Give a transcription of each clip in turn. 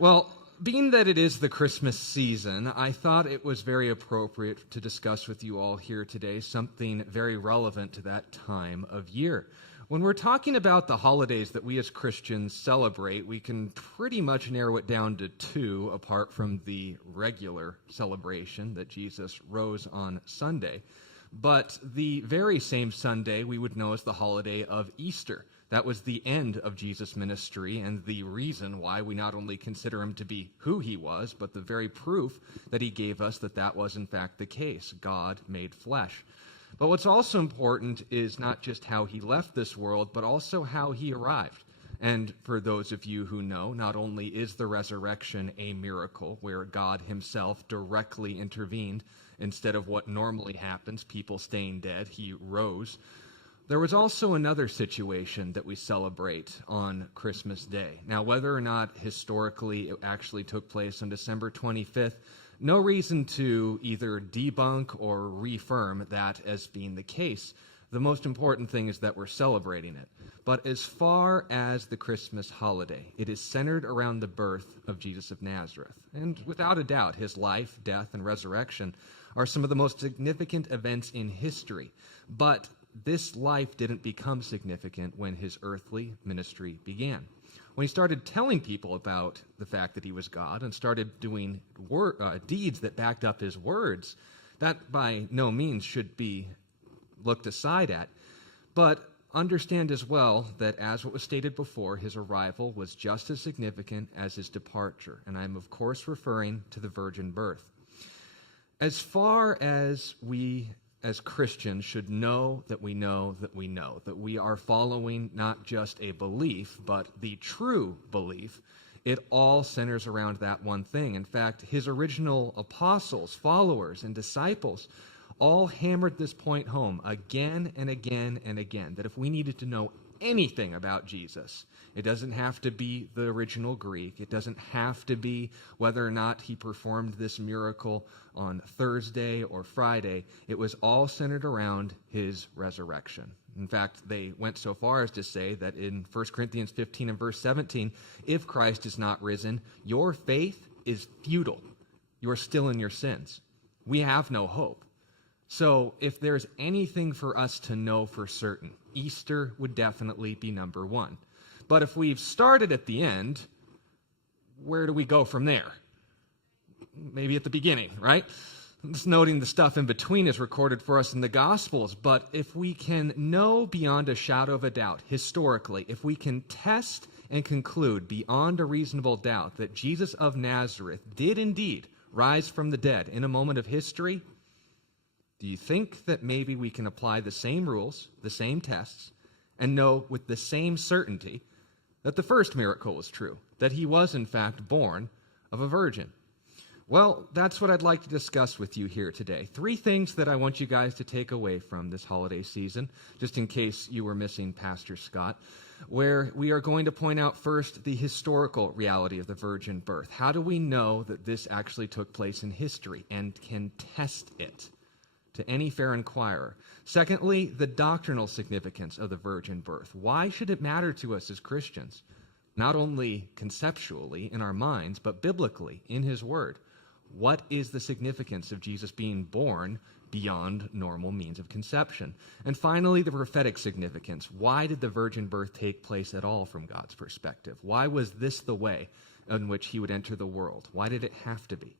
Well, being that it is the Christmas season, I thought it was very appropriate to discuss with you all here today something very relevant to that time of year. When we're talking about the holidays that we as Christians celebrate, we can pretty much narrow it down to two, apart from the regular celebration that Jesus rose on Sunday. But the very same Sunday we would know as the holiday of Easter. That was the end of Jesus' ministry and the reason why we not only consider him to be who he was, but the very proof that he gave us that that was in fact the case, God made flesh. But what's also important is not just how he left this world, but also how he arrived. And for those of you who know, not only is the resurrection a miracle where God himself directly intervened instead of what normally happens, people staying dead, he rose. There was also another situation that we celebrate on Christmas Day. Now, whether or not historically it actually took place on December 25th, no reason to either debunk or reaffirm that as being the case. The most important thing is that we're celebrating it. But as far as the Christmas holiday, it is centered around the birth of Jesus of Nazareth. And without a doubt, his life, death, and resurrection are some of the most significant events in history. But this life didn't become significant when his earthly ministry began. When he started telling people about the fact that he was God and started doing deeds that backed up his words, that by no means should be looked aside at. But understand as well that, as what was stated before, his arrival was just as significant as his departure. And I'm, of course, referring to the virgin birth. As far as we as Christians should know that we know that we know, that we are following not just a belief, but the true belief, it all centers around that one thing. In fact, his original apostles, followers, and disciples all hammered this point home again and again and again, that if we needed to know anything about Jesus, it doesn't have to be the original Greek. It doesn't have to be whether or not he performed this miracle on Thursday or Friday. It was all centered around his resurrection. In fact, they went so far as to say that in 1 Corinthians 15 and verse 17, if Christ is not risen, your faith is futile. You are still in your sins. We have no hope. So if there's anything for us to know for certain, Easter would definitely be number one. But if we've started at the end, where do we go from there? Maybe at the beginning, right? Just noting the stuff in between is recorded for us in the Gospels. But if we can know beyond a shadow of a doubt, historically, if we can test and conclude beyond a reasonable doubt that Jesus of Nazareth did indeed rise from the dead in a moment of history, do you think that maybe we can apply the same rules, the same tests, and know with the same certainty that the first miracle was true, that he was in fact born of a virgin? Well, that's what I'd like to discuss with you here today. 3 things that I want you guys to take away from this holiday season, just in case you were missing Pastor Scott, where we are going to point out first the historical reality of the virgin birth. How do we know that this actually took place in history and can test it to any fair inquirer? Secondly, the doctrinal significance of the virgin birth. Why should it matter to us as Christians? Not only conceptually in our minds, but biblically in his word. What is the significance of Jesus being born beyond normal means of conception? And finally, the prophetic significance. Why did the virgin birth take place at all from God's perspective? Why was this the way in which he would enter the world? Why did it have to be?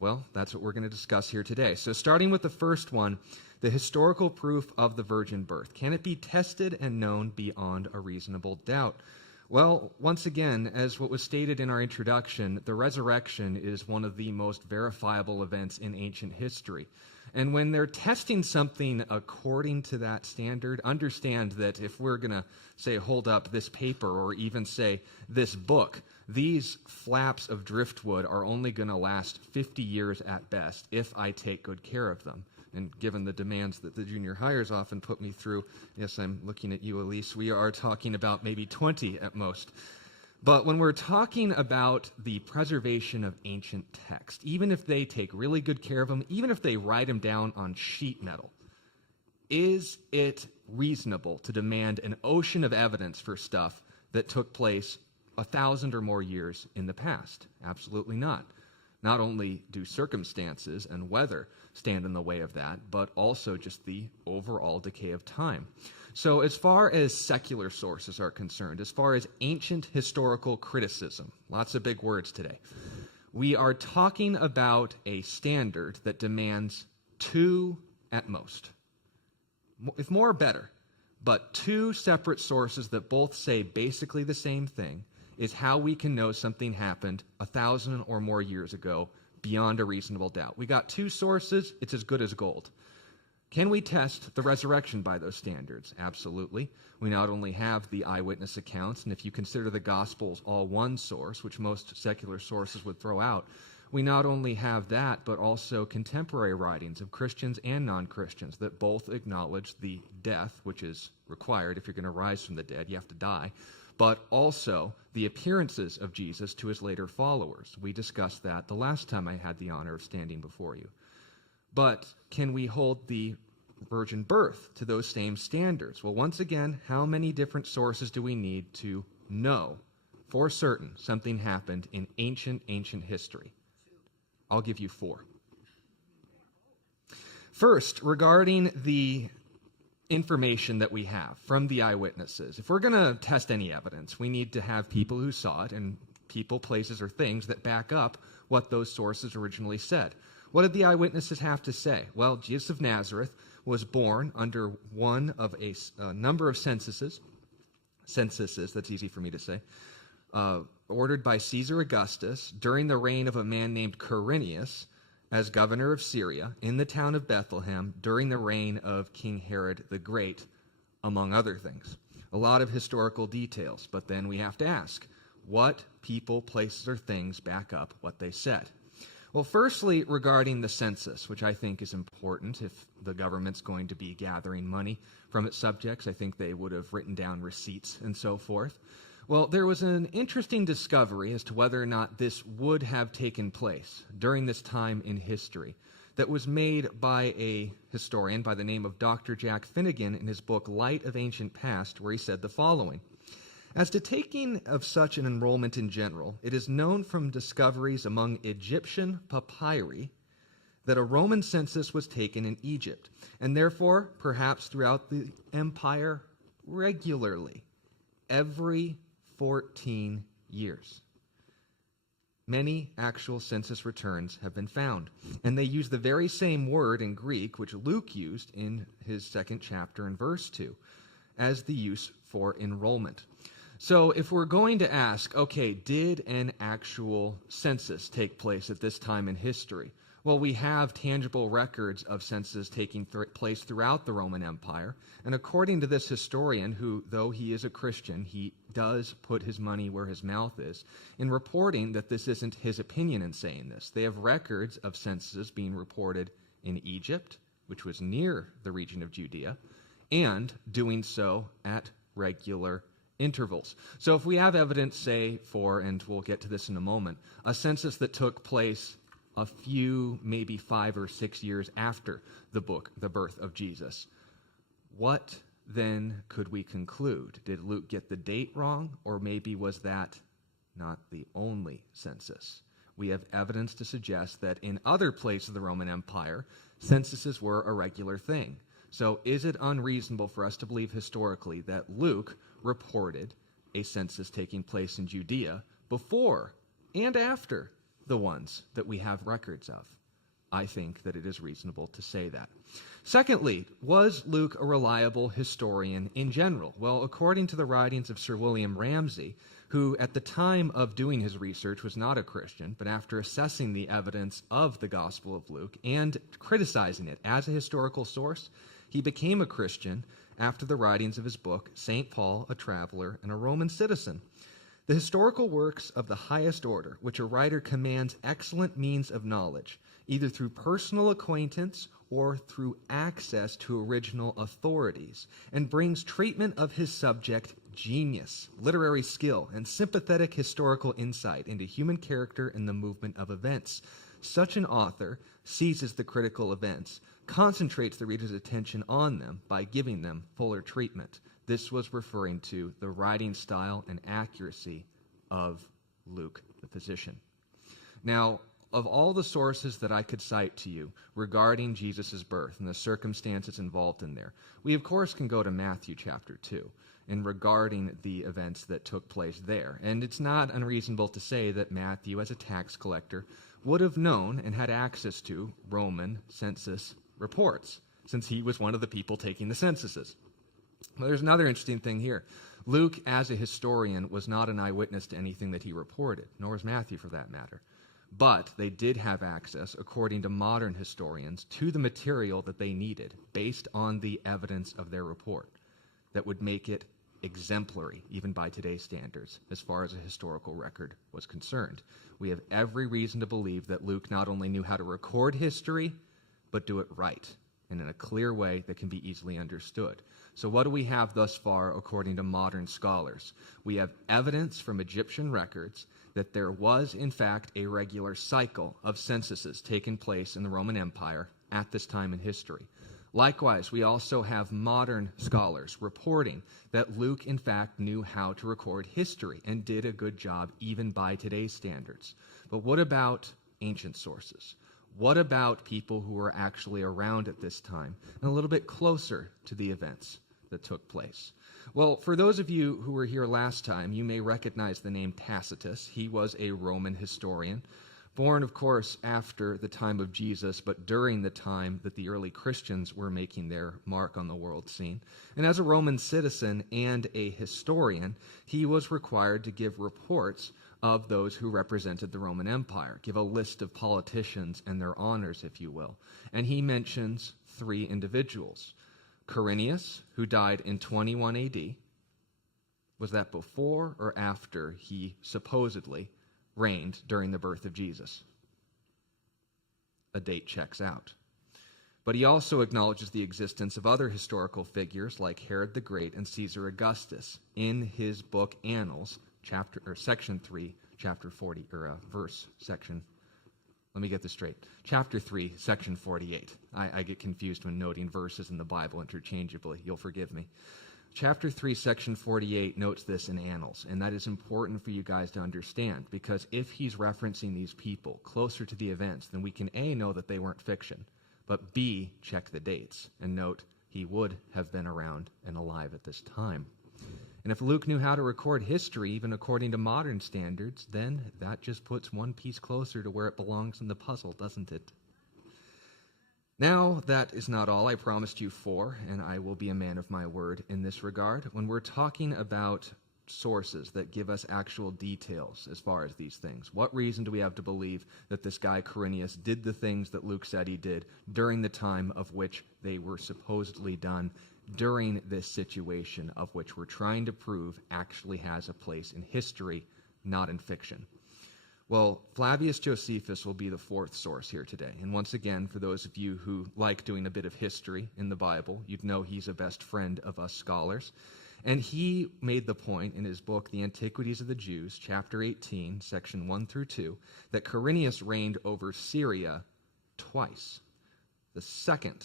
Well, that's what we're going to discuss here today. So starting with the first one, the historical proof of the virgin birth. Can it be tested and known beyond a reasonable doubt? Well, once again, as what was stated in our introduction, the resurrection is one of the most verifiable events in ancient history. And when they're testing something according to that standard, understand that if we're going to, say, hold up this paper or even, say, this book, these flaps of driftwood are only going to last 50 years at best if I take good care of them. And given the demands that the junior hires often put me through, yes, I'm looking at you, Elise, we are talking about maybe 20 at most. But when we're talking about the preservation of ancient text, even if they take really good care of them, even if they write them down on sheet metal, is it reasonable to demand an ocean of evidence for stuff that took place 1,000 or more years in the past? Absolutely not. Not only do circumstances and weather stand in the way of that, but also just the overall decay of time. So as far as secular sources are concerned, as far as ancient historical criticism, lots of big words today, we are talking about a standard that demands two at most. If more, better. But two separate sources that both say basically the same thing is how we can know something happened 1,000 or more years ago beyond a reasonable doubt. We got two sources, it's as good as gold. Can we test the resurrection by those standards? Absolutely. We not only have the eyewitness accounts, and if you consider the Gospels all one source, which most secular sources would throw out, we not only have that, but also contemporary writings of Christians and non-Christians that both acknowledge the death, which is required. If you're going to rise from the dead, you have to die, but also the appearances of Jesus to his later followers. We discussed that the last time I had the honor of standing before you. But can we hold the virgin birth to those same standards? Well, once again, how many different sources do we need to know for certain something happened in ancient history? I'll give you 4. First, regarding the information that we have from the eyewitnesses. If we're going to test any evidence, we need to have people who saw it and people, places, or things that back up what those sources originally said. What did the eyewitnesses have to say? Well, Jesus of Nazareth was born under one of a number of censuses, that's easy for me to say, ordered by Caesar Augustus during the reign of a man named Quirinius as governor of Syria in the town of Bethlehem during the reign of King Herod the Great, among other things. A lot of historical details, but then we have to ask, what people, places, or things back up what they said? Well, firstly, regarding the census, which I think is important if the government's going to be gathering money from its subjects, I think they would have written down receipts and so forth. Well, there was an interesting discovery as to whether or not this would have taken place during this time in history that was made by a historian by the name of Dr. Jack Finnegan in his book Light of Ancient Past, where he said the following. As to taking of such an enrollment in general, it is known from discoveries among Egyptian papyri that a Roman census was taken in Egypt, and therefore, perhaps throughout the empire, regularly, every 14 years. Many actual census returns have been found, and they use the very same word in Greek, which Luke used in his 2nd chapter in verse 2, as the use for enrollment. So if we're going to ask, okay, did an actual census take place at this time in history? Well, we have tangible records of censuses taking place throughout the Roman Empire. And according to this historian, who, though he is a Christian, he does put his money where his mouth is, in reporting that this isn't his opinion in saying this. They have records of censuses being reported in Egypt, which was near the region of Judea, and doing so at regular intervals. So if we have evidence, say, for, and we'll get to this in a moment, a census that took place a few, maybe 5 or 6 years after the birth of Jesus, what then could we conclude? Did Luke get the date wrong, or maybe was that not the only census? We have evidence to suggest that in other places of the Roman Empire, censuses were a regular thing. So is it unreasonable for us to believe historically that Luke reported a census taking place in Judea before and after the ones that we have records of? I think that it is reasonable to say that. Secondly, was Luke a reliable historian in general? Well, according to the writings of Sir William Ramsay, who at the time of doing his research was not a Christian, but after assessing the evidence of the Gospel of Luke and criticizing it as a historical source, he became a Christian after the writings of his book, St. Paul, a Traveler and a Roman Citizen. The historical works of the highest order, which a writer commands excellent means of knowledge, either through personal acquaintance or through access to original authorities, and brings treatment of his subject genius, literary skill, and sympathetic historical insight into human character and the movement of events. Such an author seizes the critical events, concentrates the reader's attention on them by giving them fuller treatment. This was referring to the writing style and accuracy of Luke the physician. Now, of all the sources that I could cite to you regarding Jesus' birth and the circumstances involved in there, we of course can go to Matthew chapter 2 in regarding the events that took place there. And it's not unreasonable to say that Matthew, as a tax collector, would have known and had access to Roman census reports, since he was one of the people taking the censuses. Well, there's another interesting thing here. Luke, as a historian, was not an eyewitness to anything that he reported, nor was Matthew for that matter. But they did have access, according to modern historians, to the material that they needed based on the evidence of their report that would make it exemplary, even by today's standards, as far as a historical record was concerned. We have every reason to believe that Luke not only knew how to record history, but do it right and in a clear way that can be easily understood. So what do we have thus far according to modern scholars? We have evidence from Egyptian records that there was, in fact, a regular cycle of censuses taking place in the Roman Empire at this time in history. Likewise, we also have modern scholars reporting that Luke, in fact, knew how to record history and did a good job even by today's standards. But what about ancient sources? What about people who were actually around at this time and a little bit closer to the events that took place? Well, for those of you who were here last time, you may recognize the name Tacitus. He was a Roman historian, born, of course, after the time of Jesus, but during the time that the early Christians were making their mark on the world scene. And as a Roman citizen and a historian, he was required to give reports of those who represented the Roman Empire, give a list of politicians and their honors, if you will. And he mentions three individuals. Quirinius, who died in 21 AD. Was that before or after he supposedly reigned during the birth of Jesus? A date checks out. But he also acknowledges the existence of other historical figures like Herod the Great and Caesar Augustus in his book Annals, section 3, chapter 40, let me get this straight. Chapter 3, section 48. I get confused when noting verses in the Bible interchangeably. You'll forgive me. Chapter 3, section 48 notes this in Annals, and that is important for you guys to understand, because if he's referencing these people closer to the events, then we can A, know that they weren't fiction, but B, check the dates and note he would have been around and alive at this time. And if Luke knew how to record history, even according to modern standards, then that just puts one piece closer to where it belongs in the puzzle, doesn't it? Now, that is not all. I promised you 4, and I will be a man of my word in this regard. When we're talking about sources that give us actual details as far as these things, what reason do we have to believe that this guy Quirinius did the things that Luke said he did during the time of which they were supposedly done, during this situation of which we're trying to prove actually has a place in history, not in fiction? Well, Flavius Josephus will be the 4th source here today. And once again, for those of you who like doing a bit of history in the Bible, you'd know he's a best friend of us scholars. And he made the point in his book, The Antiquities of the Jews, chapter 18, section 1 through 2, that Quirinius reigned over Syria twice, the second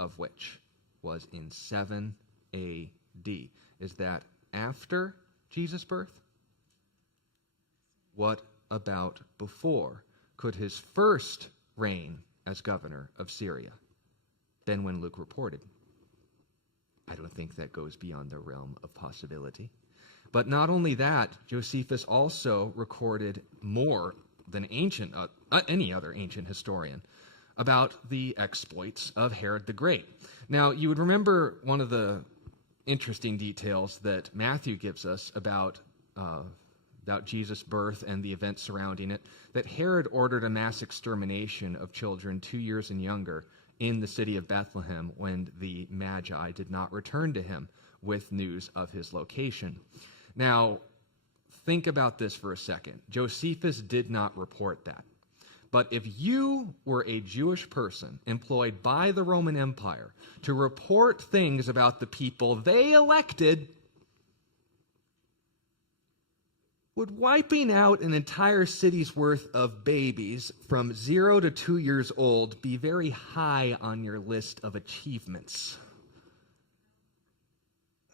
of which was in 7 A.D. Is that after Jesus' birth? What about before? Could his first reign as governor of Syria been when Luke reported? I don't think that goes beyond the realm of possibility. But not only that, Josephus also recorded more than any other ancient historian about the exploits of Herod the Great. Now, you would remember one of the interesting details that Matthew gives us about Jesus' birth and the events surrounding it, that Herod ordered a mass extermination of children 2 years and younger in the city of Bethlehem when the Magi did not return to him with news of his location. Now, think about this for a second. Josephus did not report that. But if you were a Jewish person employed by the Roman Empire to report things about the people they elected, would wiping out an entire city's worth of babies from 0 to 2 years old be very high on your list of achievements?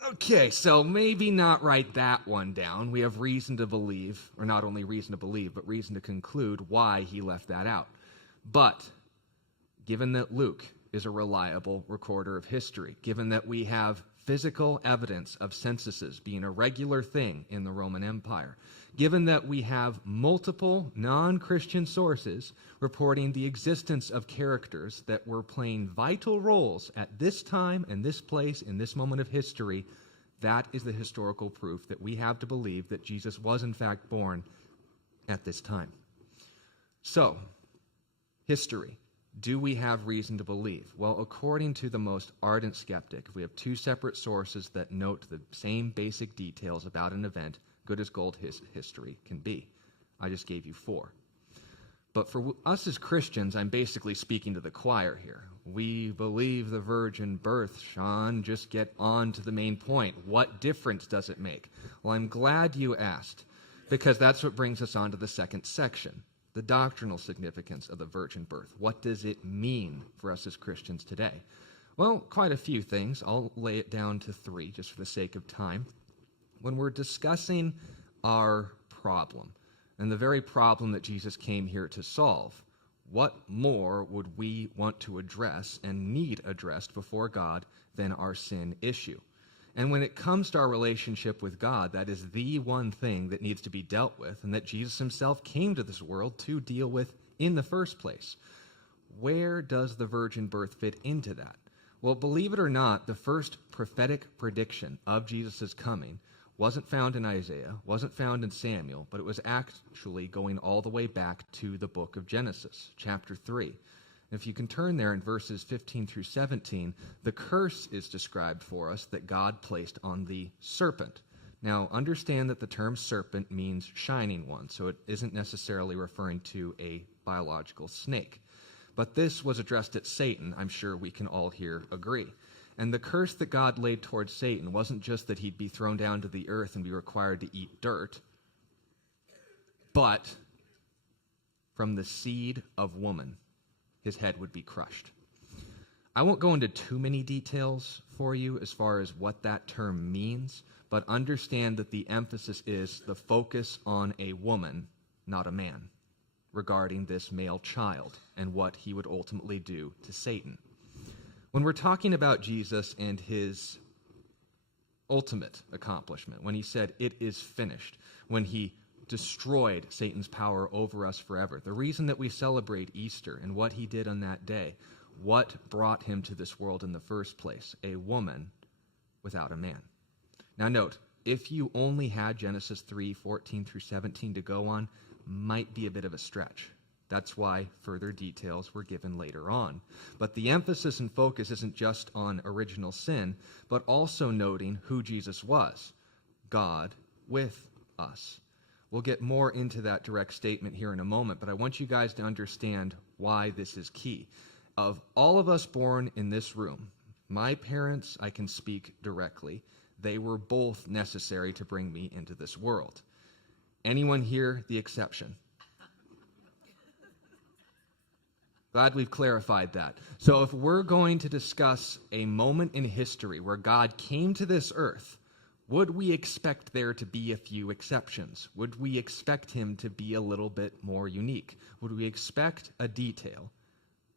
Okay, so maybe not write that one down. We have reason to believe, or not only reason to believe, but reason to conclude why he left that out. But given that Luke is a reliable recorder of history, given that we have physical evidence of censuses being a regular thing in the Roman Empire, given that we have multiple non-Christian sources reporting the existence of characters that were playing vital roles at this time and this place in this moment of history, that is the historical proof that we have to believe that Jesus was in fact born at this time. So, history. Do we have reason to believe? Well, according to the most ardent skeptic, if we have two separate sources that note the same basic details about an event, good as gold history can be. I just gave you 4. But for us as Christians, I'm basically speaking to the choir here. We believe the virgin birth, Sean. Just get on to the main point. What difference does it make? Well, I'm glad you asked, because that's what brings us on to the second section. The doctrinal significance of the virgin birth. What does it mean for us as Christians today? Well, quite a few things. I'll lay it down to 3 just for the sake of time. When we're discussing our problem, and the very problem that Jesus came here to solve, what more would we want to address and need addressed before God than our sin issue? And when it comes to our relationship with God, that is the one thing that needs to be dealt with and that Jesus himself came to this world to deal with in the first place. Where does the virgin birth fit into that? Well, believe it or not, the first prophetic prediction of Jesus' coming wasn't found in Isaiah, wasn't found in Samuel, but it was actually going all the way back to the book of Genesis, chapter 3. If you can turn there in verses 15 through 17, the curse is described for us that God placed on the serpent. Now, understand that the term serpent means shining one, so it isn't necessarily referring to a biological snake. But this was addressed at Satan, I'm sure we can all here agree. And the curse that God laid towards Satan wasn't just that he'd be thrown down to the earth and be required to eat dirt, but from the seed of woman, his head would be crushed. I won't go into too many details for you as far as what that term means, but understand that the emphasis is the focus on a woman, not a man, regarding this male child and what he would ultimately do to Satan. When we're talking about Jesus and his ultimate accomplishment, when he said, "It is finished," when he destroyed Satan's power over us forever. The reason that we celebrate Easter and what he did on that day, what brought him to this world in the first place? A woman without a man. Now note, if you only had Genesis 3:14 through 17 to go on, might be a bit of a stretch. That's why further details were given later on. But the emphasis and focus isn't just on original sin, but also noting who Jesus was, God with us. We'll get more into that direct statement here in a moment, but I want you guys to understand why this is key. Of all of us born in this room, my parents, I can speak directly. They were both necessary to bring me into this world. Anyone here the exception? Glad we've clarified that. So if we're going to discuss a moment in history where God came to this earth, would we expect there to be a few exceptions? Would we expect him to be a little bit more unique? Would we expect a detail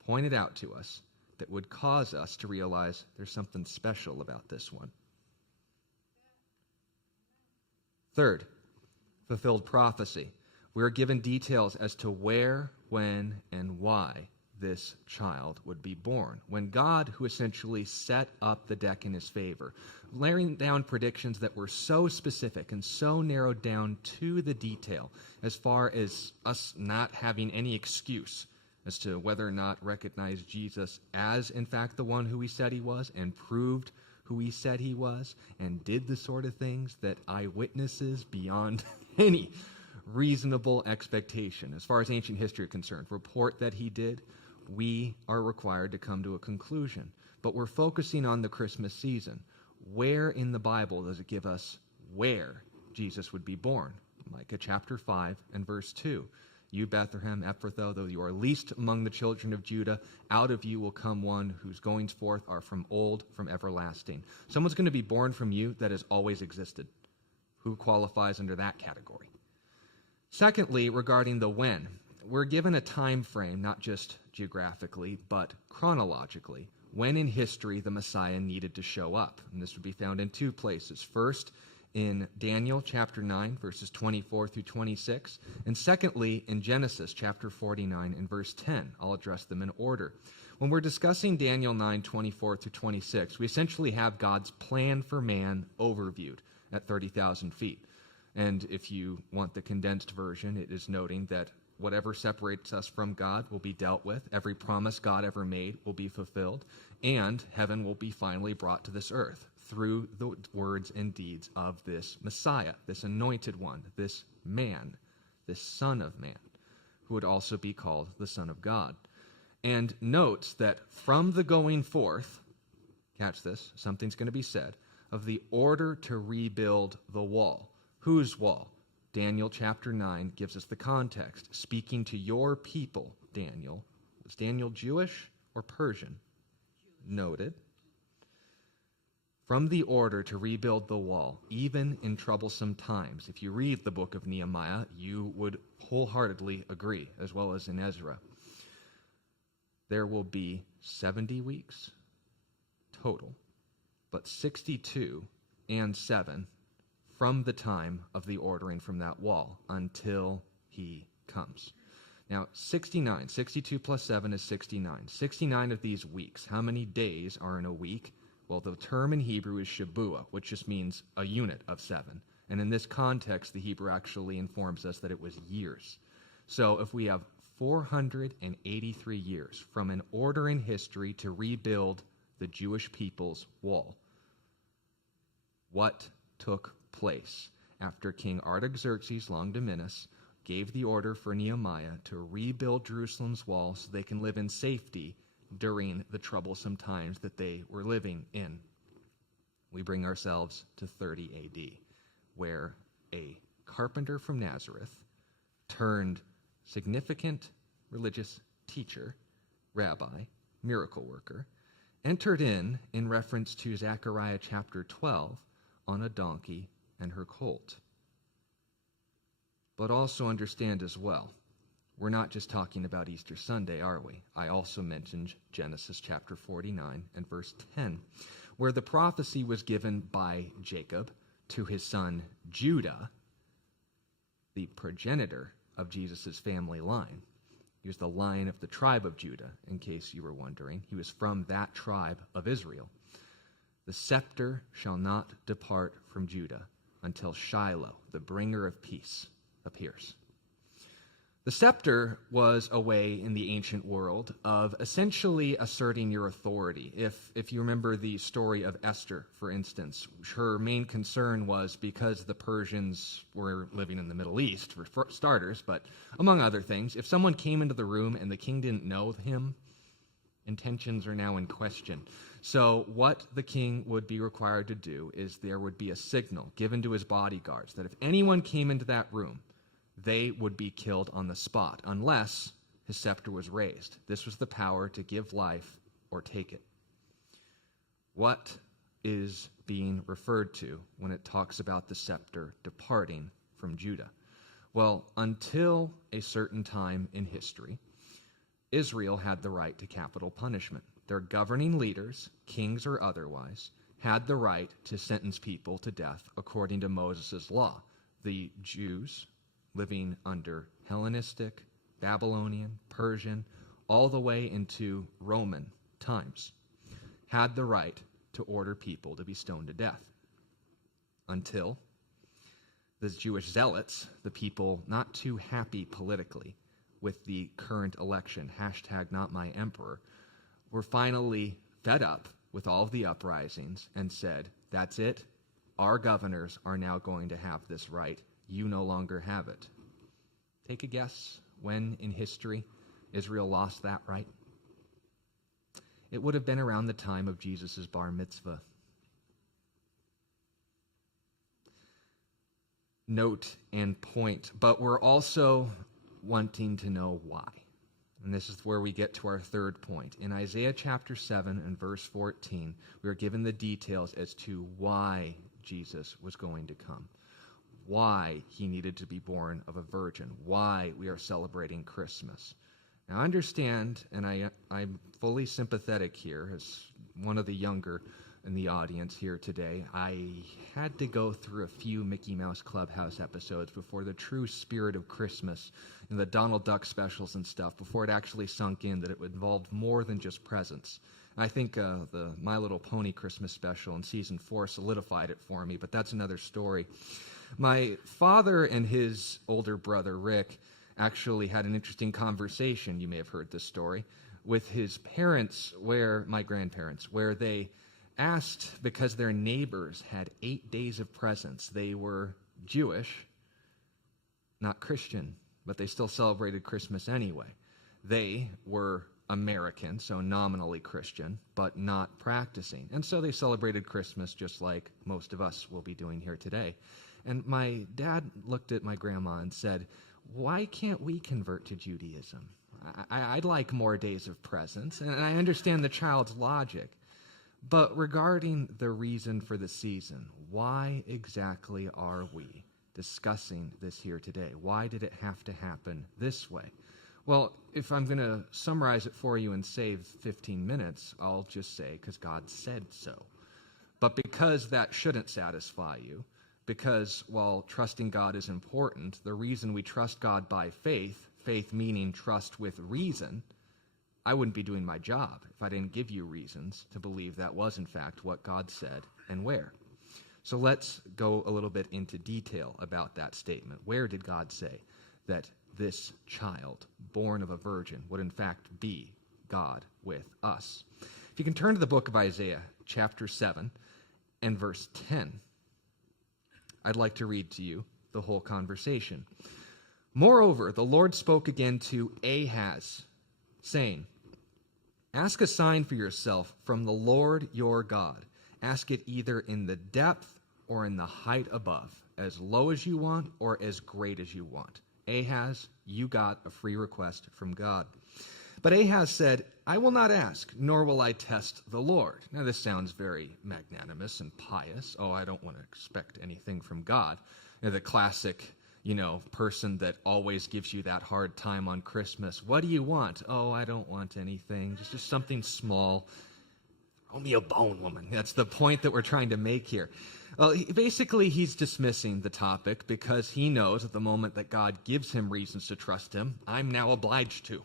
pointed out to us that would cause us to realize there's something special about this one? Third, fulfilled prophecy. We're given details as to where, when, and why this child would be born. When God, who essentially set up the deck in his favor, laying down predictions that were so specific and so narrowed down to the detail as far as us not having any excuse as to whether or not recognize Jesus as, in fact, the one who he said he was and proved who he said he was and did the sort of things that eyewitnesses beyond any reasonable expectation, as far as ancient history is concerned, report that he did. We are required to come to a conclusion. But we're focusing on the Christmas season. Where in the Bible does it give us where Jesus would be born? Micah chapter 5 and verse 2. You, Bethlehem, Ephrathah, though you are least among the children of Judah, out of you will come one whose goings forth are from old, from everlasting. Someone's going to be born from you that has always existed. Who qualifies under that category? Secondly, regarding the when, we're given a time frame, not just geographically, but chronologically, when in history the Messiah needed to show up. And this would be found in two places. First, in Daniel chapter 9, verses 24 through 26, and secondly, in Genesis chapter 49 and verse 10. I'll address them in order. When we're discussing Daniel 9, 24 through 26, we essentially have God's plan for man overviewed at 30,000 feet. And if you want the condensed version, it is noting that whatever separates us from God will be dealt with, every promise God ever made will be fulfilled, and heaven will be finally brought to this earth through the words and deeds of this Messiah, this anointed one, this man, this Son of Man, who would also be called the Son of God. And notes that from the going forth, catch this, something's going to be said, of the order to rebuild the wall. Whose wall? Daniel chapter 9 gives us the context. Speaking to your people, Daniel. Was Daniel Jewish or Persian? Noted. From the order to rebuild the wall, even in troublesome times. If you read the book of Nehemiah, you would wholeheartedly agree, as well as in Ezra. There will be 70 weeks total, but 62 and 7 from the time of the ordering from that wall until he comes. Now, 62 plus 7 is 69. 69 of these weeks. How many days are in a week? Well, the term in Hebrew is Shabuah, which just means a unit of 7. And in this context, the Hebrew actually informs us that it was years. So if we have 483 years from an order in history to rebuild the Jewish people's wall, what took place after King Artaxerxes Longimanus gave the order for Nehemiah to rebuild Jerusalem's wall so they can live in safety during the troublesome times that they were living in? We bring ourselves to 30 AD, where a carpenter from Nazareth turned significant religious teacher, rabbi, miracle worker, entered in reference to Zechariah chapter 12, on a donkey and her colt. But also understand as well, we're not just talking about Easter Sunday, are we? I also mentioned Genesis chapter 49 and verse 10, where the prophecy was given by Jacob to his son Judah, the progenitor of Jesus' family line. He was the line of the tribe of Judah, in case you were wondering. He was from that tribe of Israel. The scepter shall not depart from Judah until Shiloh, the bringer of peace, appears. The scepter was a way in the ancient world of essentially asserting your authority. If you remember the story of Esther, for instance, her main concern was because the Persians were living in the Middle East, for starters, but among other things, if someone came into the room and the king didn't know him, intentions are now in question. So what the king would be required to do is there would be a signal given to his bodyguards that if anyone came into that room, they would be killed on the spot, unless his scepter was raised. This was the power to give life or take it. What is being referred to when it talks about the scepter departing from Judah? Well, until a certain time in history, Israel had the right to capital punishment. Their governing leaders, kings or otherwise, had the right to sentence people to death according to Moses' law. The Jews, living under Hellenistic, Babylonian, Persian, all the way into Roman times, had the right to order people to be stoned to death. Until the Jewish zealots, the people not too happy politically with the current election, #NotMyEmperor, were finally fed up with all of the uprisings and said, that's it, our governors are now going to have this right. You no longer have it. Take a guess when in history Israel lost that right? It would have been around the time of Jesus' bar mitzvah. Note and point, but we're also wanting to know why. And this is where we get to our third point. In Isaiah chapter 7 and verse 14, we are given the details as to why Jesus was going to come, why he needed to be born of a virgin, why we are celebrating Christmas. Now, understand, and I'm fully sympathetic here as one of the younger in the audience here today. I had to go through a few Mickey Mouse Clubhouse episodes before the true spirit of Christmas and the Donald Duck specials and stuff, before it actually sunk in that it involved more than just presents. And I think the My Little Pony Christmas special in season 4 solidified it for me, but that's another story. My father and his older brother, Rick, actually had an interesting conversation, you may have heard this story, with his parents, my grandparents, where they asked, because their neighbors had 8 days of presents. They were Jewish, not Christian, but they still celebrated Christmas anyway. They were American, so nominally Christian, but not practicing. And so they celebrated Christmas just like most of us will be doing here today. And my dad looked at my grandma and said, "Why can't we convert to Judaism? I'd like more days of presents." And I understand the child's logic. But regarding the reason for the season, why exactly are we discussing this here today? Why did it have to happen this way? Well, if I'm going to summarize it for you and save 15 minutes, I'll just say, because God said so. But because that shouldn't satisfy you, because while trusting God is important, the reason we trust God by faith, faith meaning trust with reason, I wouldn't be doing my job if I didn't give you reasons to believe that was, in fact, what God said and where. So let's go a little bit into detail about that statement. Where did God say that this child, born of a virgin, would in fact be God with us? If you can turn to the book of Isaiah, chapter 7, and verse 10, I'd like to read to you the whole conversation. "Moreover, the Lord spoke again to Ahaz, saying, Ask a sign for yourself from the Lord your God. Ask it either in the depth or in the height above, as low as you want or as great as you want." Ahaz, you got a free request from God. But Ahaz said, "I will not ask, nor will I test the Lord." Now this sounds very magnanimous and pious. Oh, I don't want to expect anything from God. The classic person that always gives you that hard time on Christmas. "What do you want?" "Oh, I don't want anything. Just something small." "Throw me a bone, woman." That's the point that we're trying to make here. Well, basically, he's dismissing the topic because he knows at the moment that God gives him reasons to trust him, I'm now obliged to.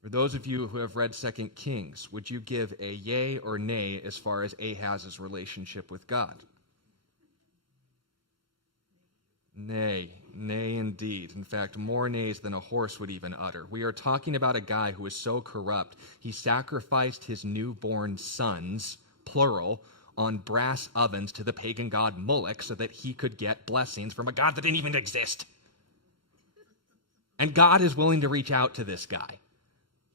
For those of you who have read 2 Kings, would you give a yay or nay as far as Ahaz's relationship with God? Nay, nay indeed. In fact, more nays than a horse would even utter. We are talking about a guy who is so corrupt, he sacrificed his newborn sons, plural, on brass ovens to the pagan god Moloch so that he could get blessings from a god that didn't even exist. And God is willing to reach out to this guy.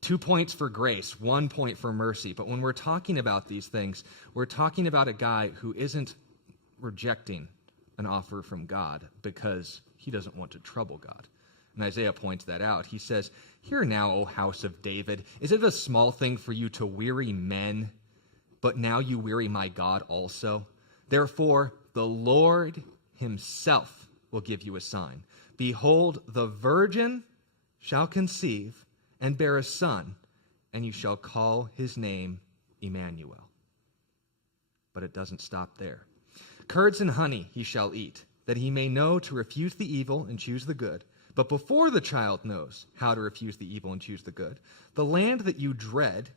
2 points for grace, 1 point for mercy. But when we're talking about these things, we're talking about a guy who isn't rejecting an offer from God because he doesn't want to trouble God. And Isaiah points that out. He says, "Hear now, O house of David, is it a small thing for you to weary men, but now you weary my God also? Therefore, the Lord himself will give you a sign. Behold, the virgin shall conceive and bear a son, and you shall call his name Emmanuel." But it doesn't stop there. "Curds and honey he shall eat, that he may know to refuse the evil and choose the good. But before the child knows how to refuse the evil and choose the good, the land that you dread,"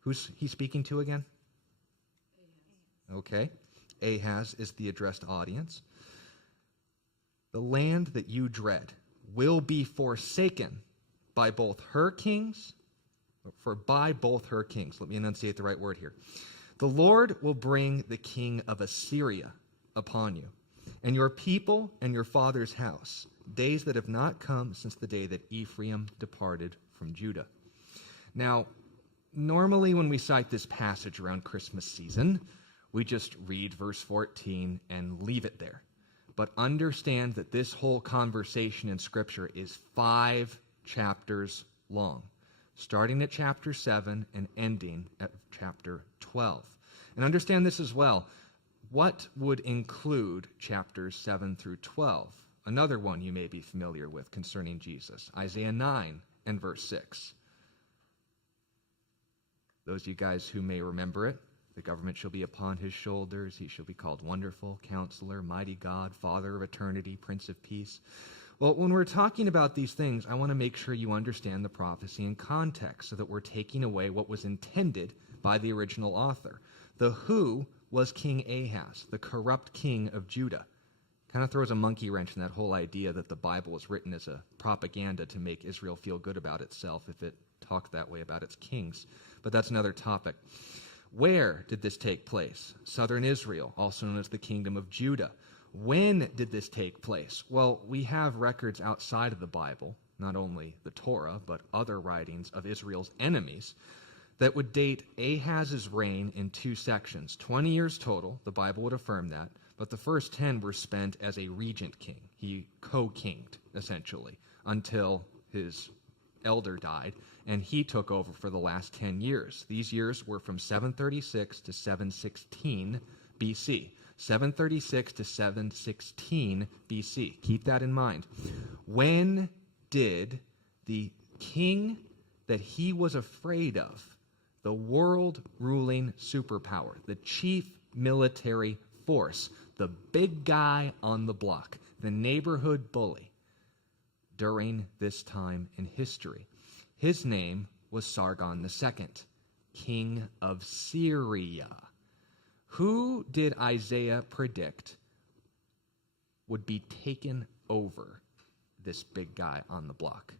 who's he speaking to again? Okay, Ahaz is the addressed audience. "The land that you dread will be forsaken by both her kings," let me enunciate the right word here. "The Lord will bring the king of Assyria upon you, and your people and your father's house, days that have not come since the day that Ephraim departed from Judah." Now, normally when we cite this passage around Christmas season, we just read verse 14 and leave it there. but understand that this whole conversation in Scripture is 5 chapters long, starting at chapter 7 and ending at chapter 12. And understand this as well. What would include chapters 7 through 12? Another one you may be familiar with concerning Jesus, Isaiah 9 and verse 6. Those of you guys who may remember it, the government shall be upon his shoulders. He shall be called Wonderful, Counselor, Mighty God, Father of Eternity, Prince of Peace. Well, when we're talking about these things, I want to make sure you understand the prophecy in context so that we're taking away what was intended by the original author. The who was King Ahaz, the corrupt king of Judah. Kind of throws a monkey wrench in that whole idea that the Bible was written as a propaganda to make Israel feel good about itself if it talked that way about its kings. But that's another topic. Where did this take place? Southern Israel, also known as the Kingdom of Judah. When did this take place? Well, we have records outside of the Bible, not only the Torah, but other writings of Israel's enemies, that would date Ahaz's reign in 2 sections. 20 years total, the Bible would affirm that, but the first 10 were spent as a regent king. He co-kinged, essentially, until his elder died, and he took over for the last 10 years. These years were from 736 to 716 BC. 736 to 716 BC. Keep that in mind. When did the king that he was afraid of, the world-ruling superpower, the chief military force, the big guy on the block, the neighborhood bully, during this time in history? His name was Sargon II, king of Syria. Who did Isaiah predict would be taken over this big guy on the block?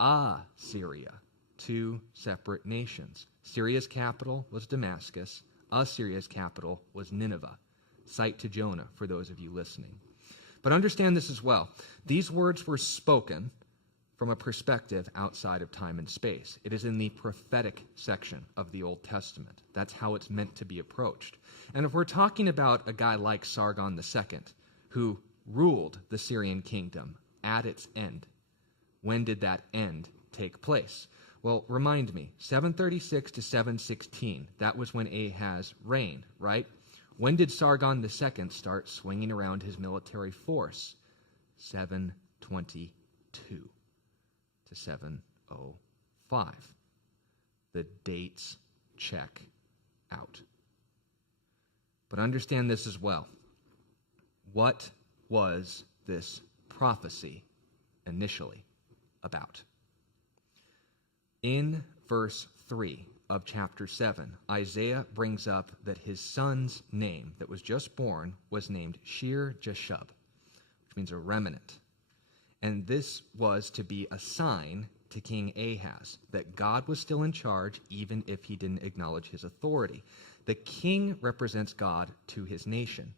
Assyria, 2 separate nations. Syria's capital was Damascus. Assyria's capital was Nineveh. Cite to Jonah for those of you listening. But understand this as well. These words were spoken from a perspective outside of time and space. It is in the prophetic section of the Old Testament. That's how it's meant to be approached. And if we're talking about a guy like Sargon II, who ruled the Syrian kingdom at its end, when did that end take place? Well, remind me, 736 to 716, that was when Ahaz reigned, right? When did Sargon II start swinging around his military force? 722 to 705. The dates check out. But understand this as well. What was this prophecy initially about? In verse 3 of chapter 7, Isaiah brings up that his son's name that was just born was named Shear-Jashub, which means a remnant. And this was to be a sign to King Ahaz that God was still in charge even if he didn't acknowledge his authority. The king represents God to his nation.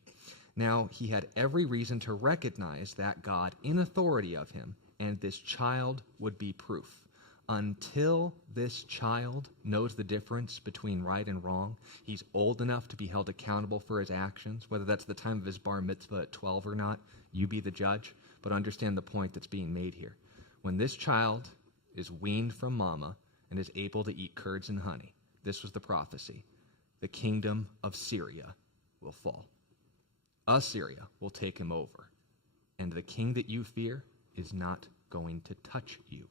Now, he had every reason to recognize that God in authority of him, and this child would be proof. Until this child knows the difference between right and wrong, he's old enough to be held accountable for his actions, whether that's the time of his bar mitzvah at 12 or not, you be the judge. But understand the point that's being made here. When this child is weaned from mama and is able to eat curds and honey, this was the prophecy. The kingdom of Syria will fall. Assyria will take him over. And the king that you fear is not going to touch you.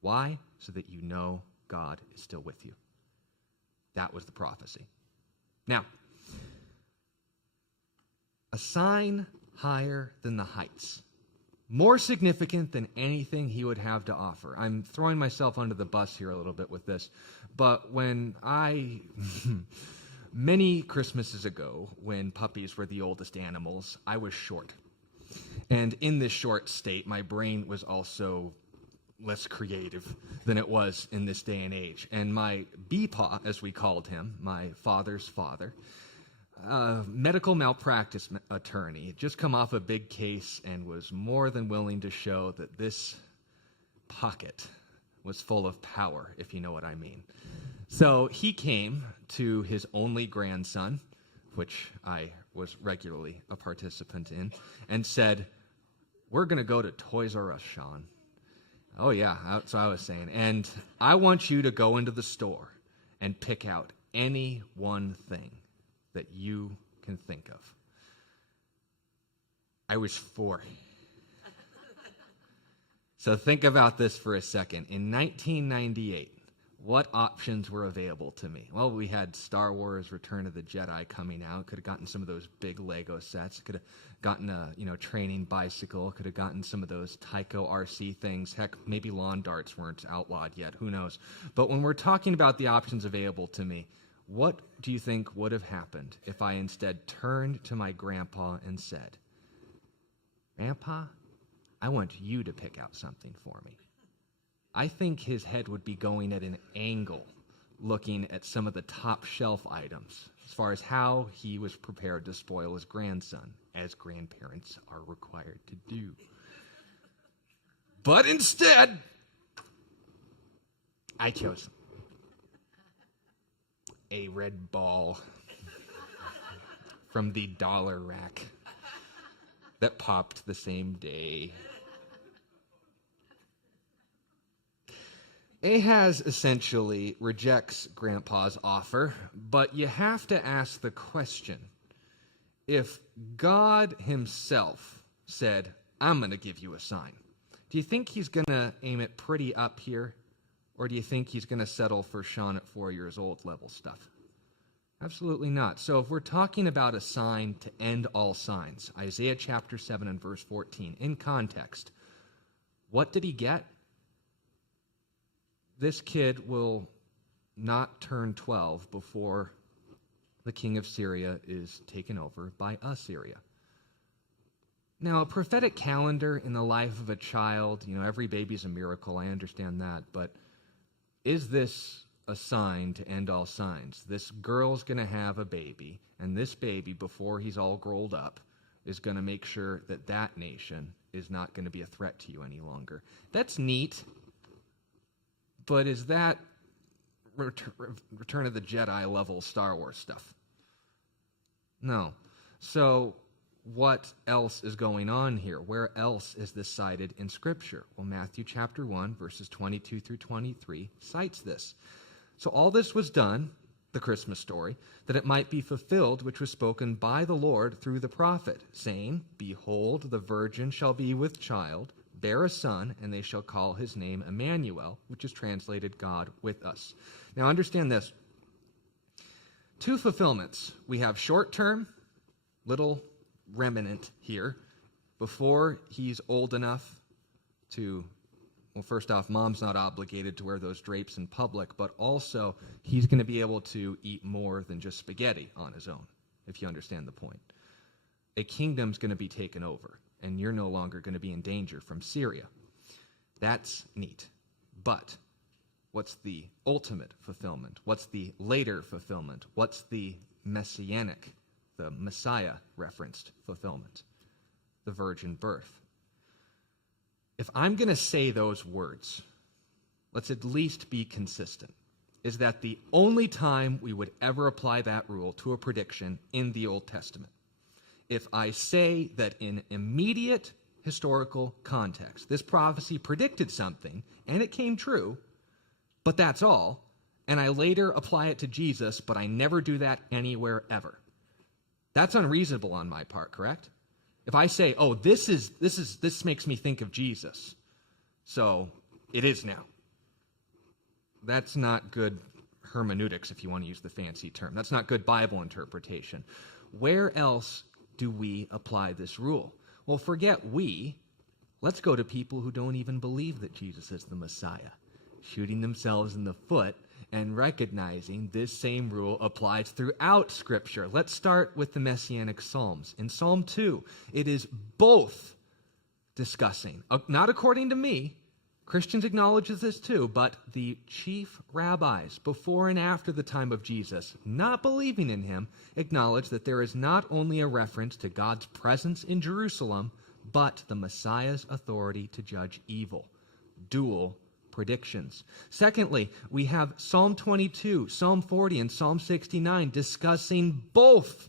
Why? So that you know God is still with you. That was the prophecy. Now, a sign higher than the heights. More significant than anything he would have to offer. I'm throwing myself under the bus here a little bit with this, but when many Christmases ago, when puppies were the oldest animals, I was short. And in this short state, my brain was also less creative than it was in this day and age. And my Beepaw, as we called him, my father's father, medical malpractice attorney, had just come off a big case and was more than willing to show that this pocket was full of power, if you know what I mean. So he came to his only grandson, which I was regularly a participant in, and said, "We're going to go to Toys R Us, Sean." Oh, yeah, that's what I was saying. "And I want you to go into the store and pick out any one thing that you can think of." I was 4. So think about this for a second. In 1998, what options were available to me? Well, we had Star Wars Return of the Jedi coming out. Could have gotten some of those big Lego sets. Could have gotten a training bicycle. Could have gotten some of those Tyco RC things. Heck, maybe lawn darts weren't outlawed yet. Who knows? But when we're talking about the options available to me, what do you think would have happened if I instead turned to my grandpa and said, "Grandpa, I want you to pick out something for me"? I think his head would be going at an angle looking at some of the top shelf items as far as how he was prepared to spoil his grandson, as grandparents are required to do. But instead, I chose a red ball from the dollar rack that popped the same day. Ahaz essentially rejects Grandpa's offer, but you have to ask the question, if God himself said, "I'm going to give you a sign," do you think he's going to aim it pretty up here, or do you think he's going to settle for Sean at 4 years old level stuff? Absolutely not. So if we're talking about a sign to end all signs, Isaiah chapter 7 and verse 14, in context, what did he get? This kid will not turn 12 before the king of Syria is taken over by Assyria. Now, a prophetic calendar in the life of a child, every baby's a miracle, I understand that, but is this a sign to end all signs? This girl's going to have a baby, and this baby, before he's all grown up, is going to make sure that that nation is not going to be a threat to you any longer. That's neat. But is that Return of the Jedi level Star Wars stuff? No. So what else is going on here? Where else is this cited in Scripture? Well, Matthew chapter 1, verses 22 through 23 cites this. "So all this was done," the Christmas story, "that it might be fulfilled which was spoken by the Lord through the prophet, saying, Behold, the virgin shall be with child, bear a son, and they shall call his name Emmanuel," which is translated God with us. Now understand this. 2 fulfillments. We have short-term, little remnant here, before he's old enough to, well, first off, mom's not obligated to wear those drapes in public, but also he's going to be able to eat more than just spaghetti on his own, if you understand the point. A kingdom's going to be taken over, and you're no longer going to be in danger from Syria. That's neat. But what's the ultimate fulfillment? What's the later fulfillment? What's the messianic, the Messiah referenced fulfillment? The virgin birth. If I'm going to say those words, let's at least be consistent. Is that the only time we would ever apply that rule to a prediction in the Old Testament? If I say that in immediate historical context, this prophecy predicted something, and it came true, but that's all, and I later apply it to Jesus, but I never do that anywhere ever, that's unreasonable on my part, correct? If I say, "Oh, this makes me think of Jesus, so it is now," that's not good hermeneutics, if you want to use the fancy term. That's not good Bible interpretation. Where else do we apply this rule? Well, forget we. Let's go to people who don't even believe that Jesus is the Messiah, shooting themselves in the foot and recognizing this same rule applies throughout Scripture. Let's start with the Messianic Psalms. In Psalm 2, it is both discussing, not according to me, Christians acknowledge this too, but the chief rabbis before and after the time of Jesus, not believing in him, acknowledge that there is not only a reference to God's presence in Jerusalem, but the Messiah's authority to judge evil. Dual predictions. Secondly, we have Psalm 22, Psalm 40, and Psalm 69 discussing both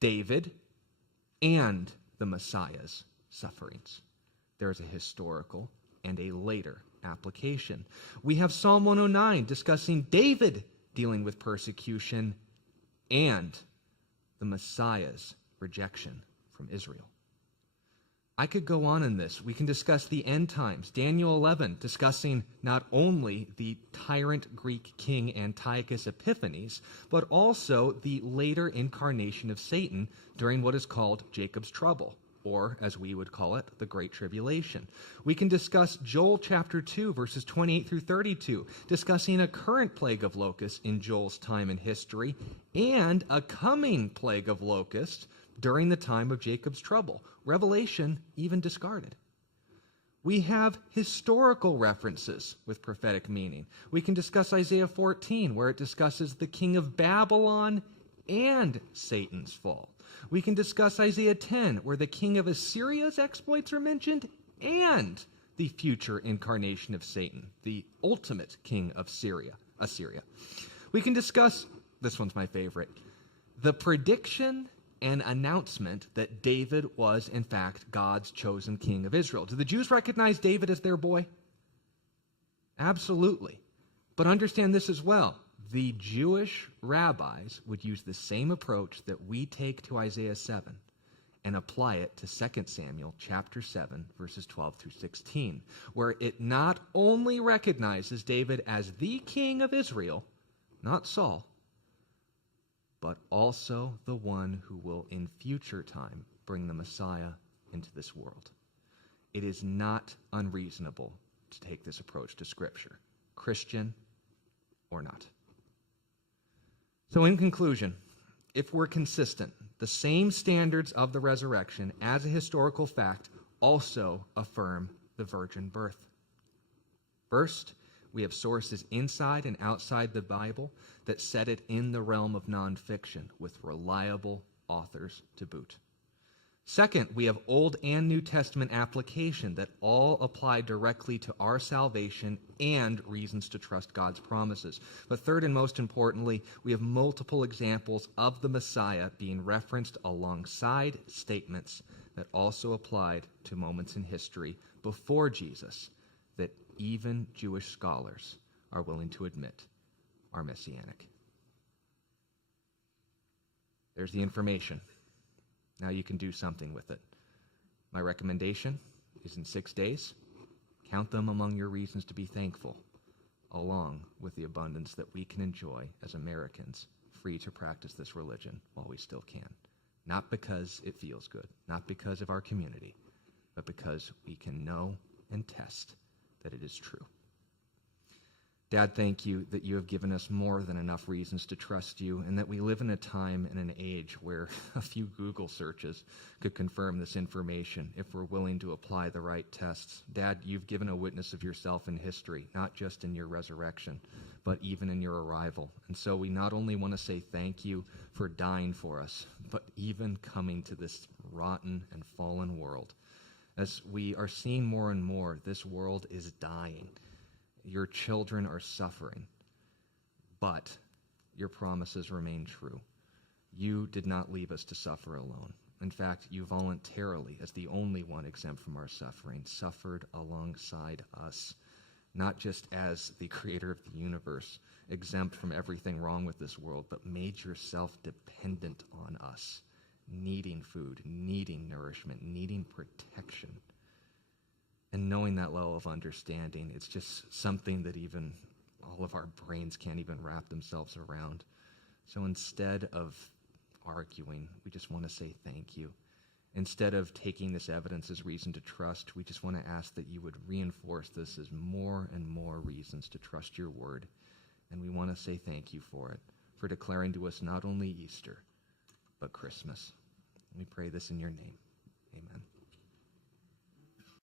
David and the Messiah's sufferings. There is a historical and a later application. We have Psalm 109 discussing David dealing with persecution and the Messiah's rejection from Israel. I could go on in this. We can discuss the end times. Daniel 11 discussing not only the tyrant Greek king Antiochus Epiphanes, but also the later incarnation of Satan during what is called Jacob's trouble, or as we would call it, the Great Tribulation. We can discuss Joel chapter 2, verses 28 through 32, discussing a current plague of locusts in Joel's time in history, and a coming plague of locusts during the time of Jacob's trouble. Revelation even discarded. We have historical references with prophetic meaning. We can discuss Isaiah 14, where it discusses the king of Babylon and Satan's fall. We can discuss Isaiah 10, where the king of Assyria's exploits are mentioned, and the future incarnation of Satan, the ultimate king of Assyria. We can discuss, this one's my favorite, the prediction and announcement that David was, in fact, God's chosen king of Israel. Do the Jews recognize David as their boy? Absolutely. But understand this as well. The Jewish rabbis would use the same approach that we take to Isaiah 7 and apply it to 2 Samuel chapter 7, verses 12 through 16, where it not only recognizes David as the king of Israel, not Saul, but also the one who will in future time bring the Messiah into this world. It is not unreasonable to take this approach to Scripture, Christian or not. So in conclusion, if we're consistent, the same standards of the resurrection as a historical fact also affirm the virgin birth. First, we have sources inside and outside the Bible that set it in the realm of nonfiction with reliable authors to boot. Second, we have Old and New Testament application that all apply directly to our salvation and reasons to trust God's promises. But third and most importantly, we have multiple examples of the Messiah being referenced alongside statements that also applied to moments in history before Jesus that even Jewish scholars are willing to admit are messianic. There's the information. Now you can do something with it. My recommendation is in 6 days, count them among your reasons to be thankful, along with the abundance that we can enjoy as Americans, free to practice this religion while we still can. Not because it feels good, not because of our community, but because we can know and test that it is true. Dad, thank you that you have given us more than enough reasons to trust you, and that we live in a time and an age where a few Google searches could confirm this information if we're willing to apply the right tests. Dad, you've given a witness of yourself in history, not just in your resurrection, but even in your arrival. And so we not only want to say thank you for dying for us, but even coming to this rotten and fallen world. As we are seeing more and more, this world is dying. Your children are suffering, but your promises remain true. You did not leave us to suffer alone. In fact, you voluntarily, as the only one exempt from our suffering, suffered alongside us, not just as the creator of the universe, exempt from everything wrong with this world, but made yourself dependent on us, needing food, needing nourishment, needing protection. And knowing that level of understanding, it's just something that even all of our brains can't even wrap themselves around. So instead of arguing, we just want to say thank you. Instead of taking this evidence as reason to trust, we just want to ask that you would reinforce this as more and more reasons to trust your word. And we want to say thank you for it, for declaring to us not only Easter, but Christmas. We pray this in your name. Amen.